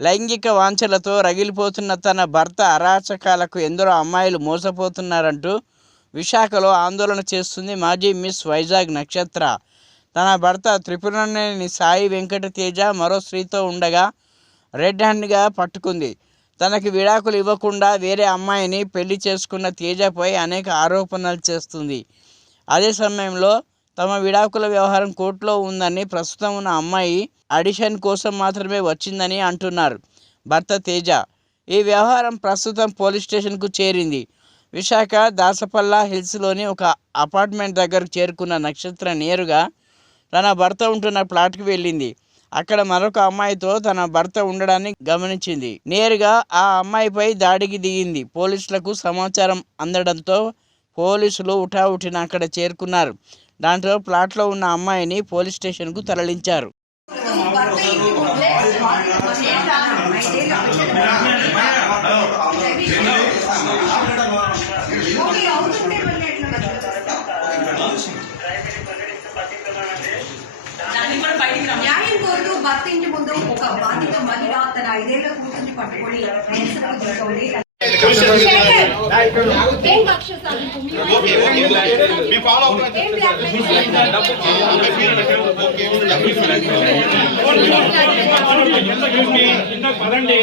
లైంగిక వాంఛలతో రగిలిపోతున్న తన భర్త అరాచకాలకు ఎందరో అమ్మాయిలు మోసపోతున్నారంటూ విశాఖలో ఆందోళన చేస్తుంది మాజీ మిస్ వైజాగ్ నక్షత్ర. తన భర్త త్రిపురనేని సాయి వెంకట తేజ మరో స్త్రీతో ఉండగా రెడ్ హ్యాండ్గా పట్టుకుంది. తనకి విడాకులు ఇవ్వకుండా వేరే అమ్మాయిని పెళ్ళి చేసుకున్న తేజపై అనేక ఆరోపణలు చేస్తుంది. అదే సమయంలో తమ విడాకుల వ్యవహారం కోర్టులో ఉందని ప్రస్తుతం ఉన్న అమ్మాయి ఆడిషన్ కోసం మాత్రమే వచ్చిందని అంటున్నారు. భర్త తేజ ఈ వ్యవహారం ప్రస్తుతం పోలీస్ స్టేషన్కు చేరింది. విశాఖ దాసపల్లా హిల్స్లోని ఒక అపార్ట్మెంట్ దగ్గరకు చేరుకున్న నక్షత్ర నేరుగా తన భర్త ఉంటున్న ప్లాట్కి వెళ్ళింది. అక్కడ మరొక అమ్మాయితో తన భర్త ఉండడాన్ని గమనించింది. నేరుగా ఆ అమ్మాయిపై దాడికి దిగింది. పోలీసులకు సమాచారం అందడంతో పోలీసులు ఉఠావుఠిన అక్కడ చేరుకున్నారు. దాంతో ప్లాట్లో ఉన్న అమ్మాయిని పోలీస్ స్టేషన్కు తరలించారు. భర్త ఇంటి ముందు ఒక బాధిత మహిళ తన ఐదేళ్ళ కూతుర్ని పట్టుకొని పదండి